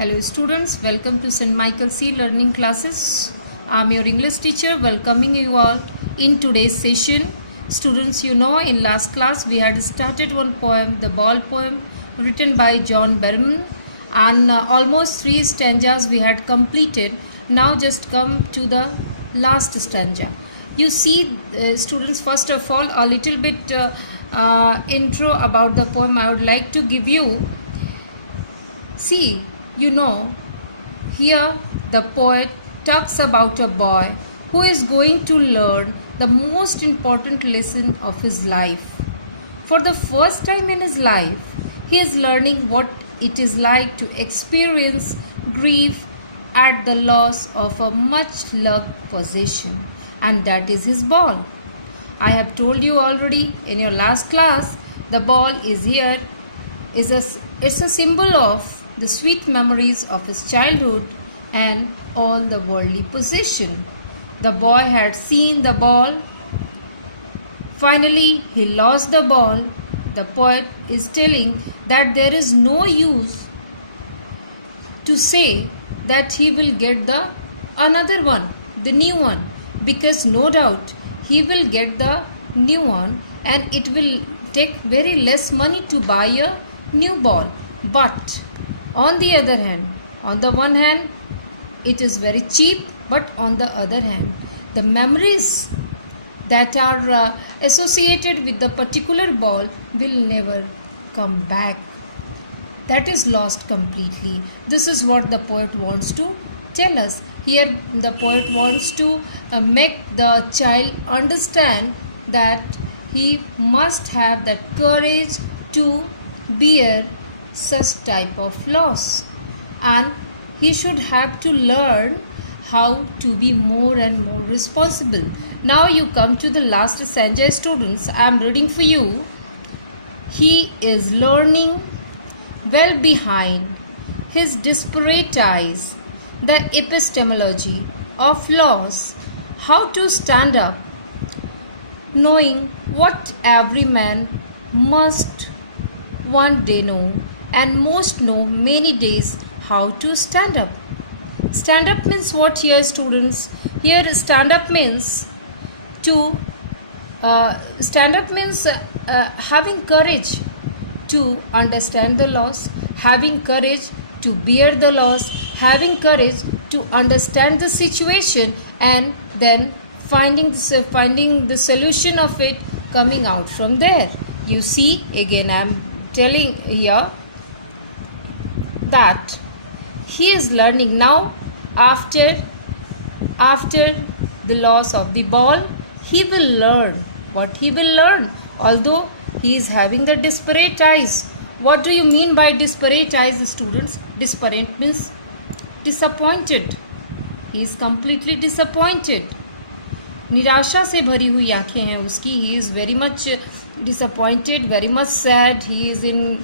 Hello students, welcome to St. Michael C Learning Classes. I am your English teacher welcoming you all in today's session. Students, you know in last class we had started one poem, the Ball poem written by John Berman, and almost 3 stanzas we had completed. Now just come to the last stanza. You see students, first of all a little bit intro about the poem I would like to give you. See, you know, here the poet talks about a boy who is going to learn the most important lesson of his life. For the first time in his life, he is learning what it is like to experience grief at the loss of a much loved possession, and that is his ball. I have told you already in your last class, the ball is here, it's a symbol of the sweet memories of his childhood and all the worldly possession. The boy had seen the ball. Finally, he lost the ball. The poet is telling that there is no use to say that he will get the another one, the new one, because no doubt he will get the new one and it will take very less money to buy a new ball. But on the other hand, on the one hand, it is very cheap, but on the other hand, the memories that are associated with the particular ball will never come back. That is lost completely. This is what the poet wants to tell us. Here, the poet wants to make the child understand that he must have that courage to bear such type of loss, and he should have to learn how to be more and more responsible. Now you come to the last stanza, students. I am reading for you. He is learning well behind his disparate eyes the epistemology of loss, how to stand up, knowing what every man must one day know, and most know many days how to stand up. Stand up means what here, students? Here stand up means to having courage to understand the loss, having courage to bear the loss, having courage to understand the situation, and then finding the solution of it, coming out from there. You see, again I am telling here that he is learning now. After the loss of the ball, he will learn what he will learn, although he is having the disparate eyes. What do you mean by disparate eyes, students? Disparate means disappointed. He is completely disappointed. निराशा से भरी हुई आंखें हैं उसकी. He is very much disappointed, very much sad. He is in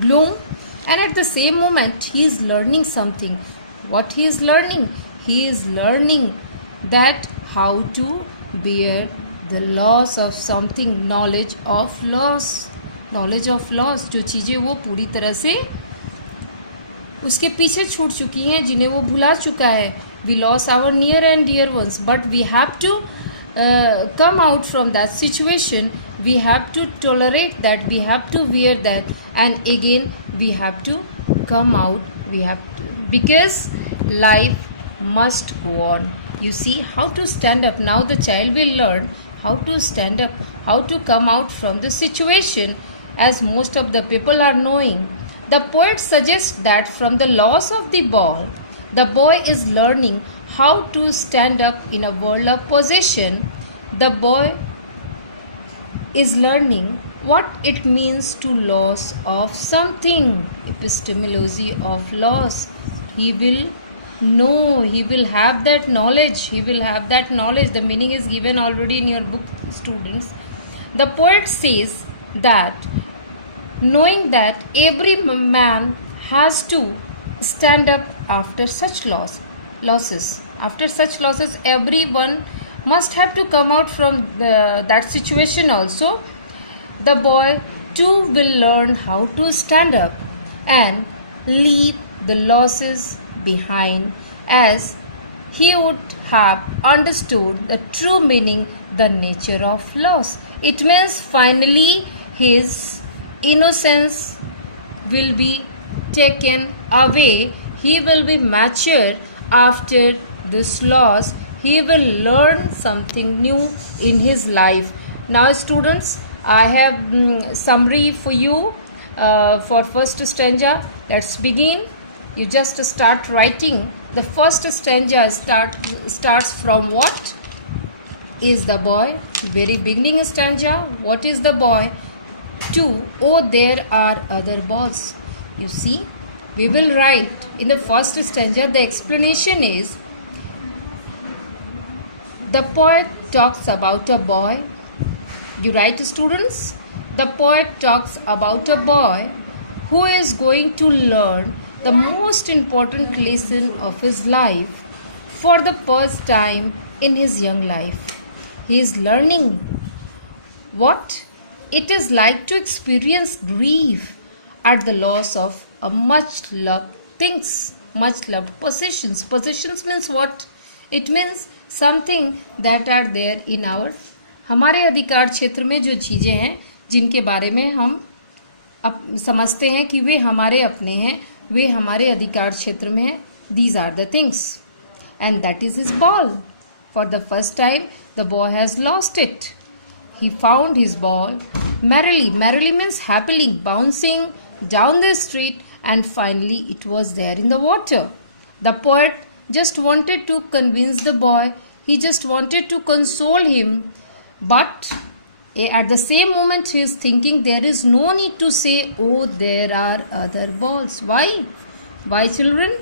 gloom, and at the same moment he is learning something. What he is learning? He is learning that how to bear the loss of something, knowledge of loss. जो चीज़ें वो पूरी तरह से उसके पीछे छूट चुकी हैं, जिन्हें वो भुला चुका है. We lost our near and dear ones, but we have to come out from that situation. We have to tolerate that, we have to bear that, and again we have to come out. Because life must go on. You see how to stand up. Now the child will learn how to stand up, how to come out from the situation, as most of the people are knowing. The poet suggests that from the loss of the ball, the boy is learning how to stand up in a world of possession. The boy is learning what it means to loss of something, epistemology of loss. He will know, he will have that knowledge, the meaning is given already in your book, students. The poet says that knowing that every man has to stand up after such losses, everyone must have to come out from that situation also. The boy too will learn how to stand up and leap the losses behind, as he would have understood the true meaning, the nature of loss. It means finally his innocence will be taken away. He will be mature after this loss. He will learn something new in his life. Now, students, I have summary for you for first stanza. Let's begin. You just start writing. The first stanza starts from what is the boy? Very beginning stanza. What is the boy? To, oh, there are other balls. You see, we will write in the first stanza. The explanation is, the poet talks about a boy. You write, students? The poet talks about a boy who is going to learn the most important lesson of his life for the first time in his young life. He is learning what it is like to experience grief at the loss of a much loved things, much loved possessions. Possessions means what? It means something that are there in our, हमारे अधिकार क्षेत्र में जो चीज़ें हैं जिनके बारे में हम समझते हैं कि वे हमारे अपने हैं, वे हमारे अधिकार क्षेत्र में हैं. These are the things, and that is his ball. For the first time, the boy has lost it. He found his ball merrily. Merrily means happily, bouncing down the street, and finally it was there in the water. The poet just wanted to convince the boy, he just wanted to console him, but at the same moment he is thinking there is no need to say, oh, there are other balls. Why? Why, children?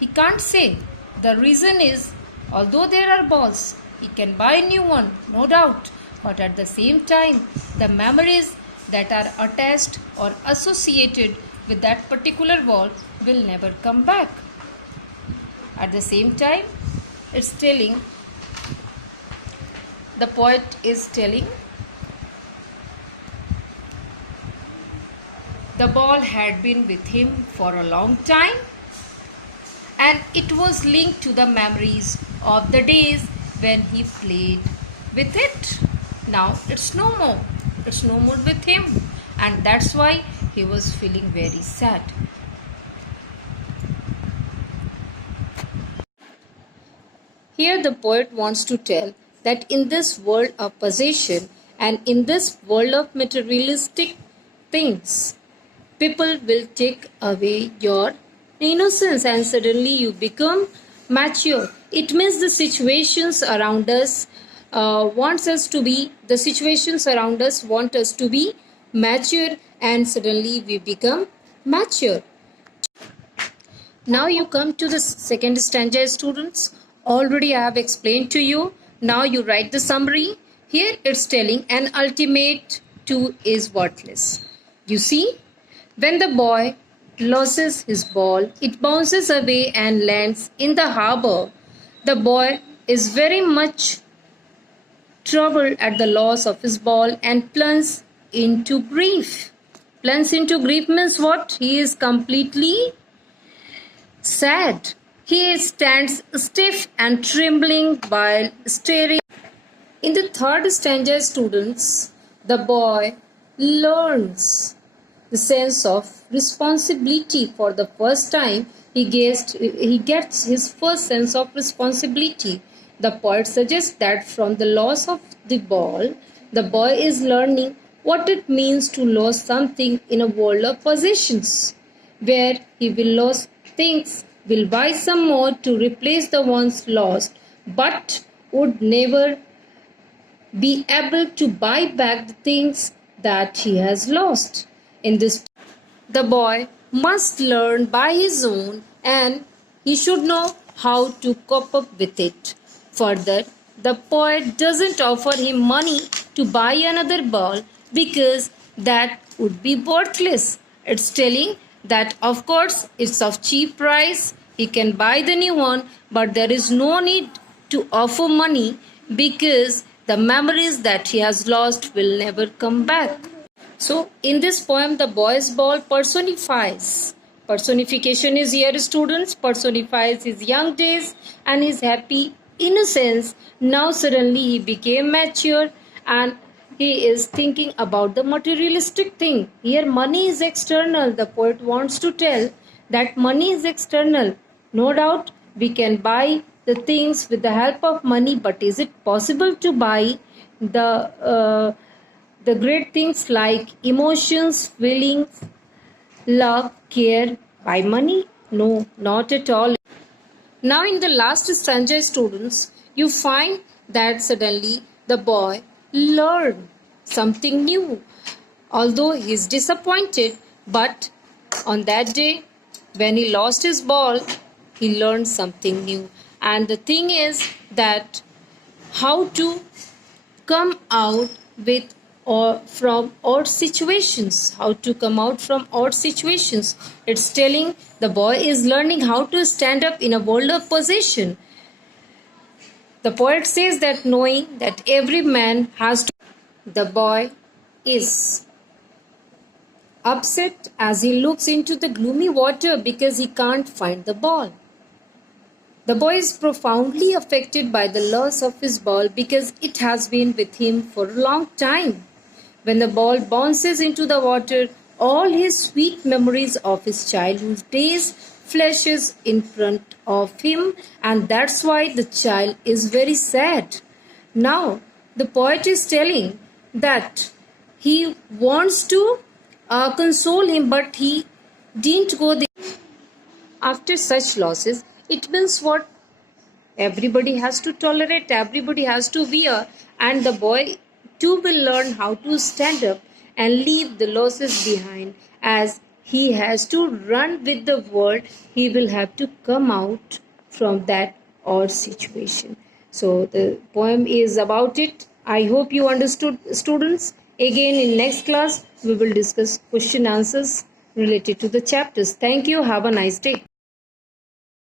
He can't say. The reason is, although there are balls, he can buy a new one, no doubt. But at the same time, the memories that are attached or associated with that particular ball will never come back. At the same time, it's telling, the poet is telling, the ball had been with him for a long time, and it was linked to the memories of the days when he played with it. Now it's no more. It's no more with him, and that's why he was feeling very sad. Here the poet wants to tell that in this world of possession and in this world of materialistic things, people will take away your innocence and suddenly you become mature. It means the situations around us want us to be mature, and suddenly we become mature. Now you come to the second stanza, students. Already I have explained to you. Now you write the summary. Here it's telling an ultimate two is worthless. You see, when the boy loses his ball, it bounces away and lands in the harbor. The boy is very much troubled at the loss of his ball and plunges into grief. Plunges into grief means what? He is completely sad. He stands stiff and trembling while staring. In the third stanza, students, the boy learns the sense of responsibility for the first time. He gets his first sense of responsibility. The poet suggests that from the loss of the ball, the boy is learning what it means to lose something in a world of possessions, where he will lose things, will buy some more to replace the ones lost, but would never be able to buy back the things that he has lost. In this, the boy must learn by his own, and he should know how to cope up with it. Further, the poet doesn't offer him money to buy another ball because that would be worthless. It's telling that of course it's of cheap price, he can buy the new one, but there is no need to offer money because the memories that he has lost will never come back. So in this poem, the boy's ball personifies Personification is here, students. Personifies his young days and his happy innocence. Now suddenly he became mature and he is thinking about the materialistic thing. Here money is external. The poet wants to tell that money is external. No doubt we can buy the things with the help of money, but is it possible to buy the great things like emotions, feelings, love, care by money? No, not at all. Now, in the last stanza, students, you find that suddenly the boy learned something new. Although he is disappointed, but on that day, when he lost his ball, he learned something new. And the thing is that how to come out with or from odd situations, how to come out from odd situations. It's telling the boy is learning how to stand up in a world of possession. The poet says that knowing that every man has to, the boy is upset as he looks into the gloomy water because he can't find the ball. The boy is profoundly affected by the loss of his ball because it has been with him for a long time. When the ball bounces into the water, all his sweet memories of his childhood days flashes in front of him, and that's why the child is very sad. Now, the poet is telling that he wants to console him, but he didn't go there. After such losses, it means what? Everybody has to tolerate, everybody has to bear, and the boy too will learn how to stand up and leave the losses behind. As he has to run with the world, he will have to come out from that odd situation. So the poem is about it. I hope you understood, students. Again, in next class, we will discuss question answers related to the chapters. Thank you. Have a nice day.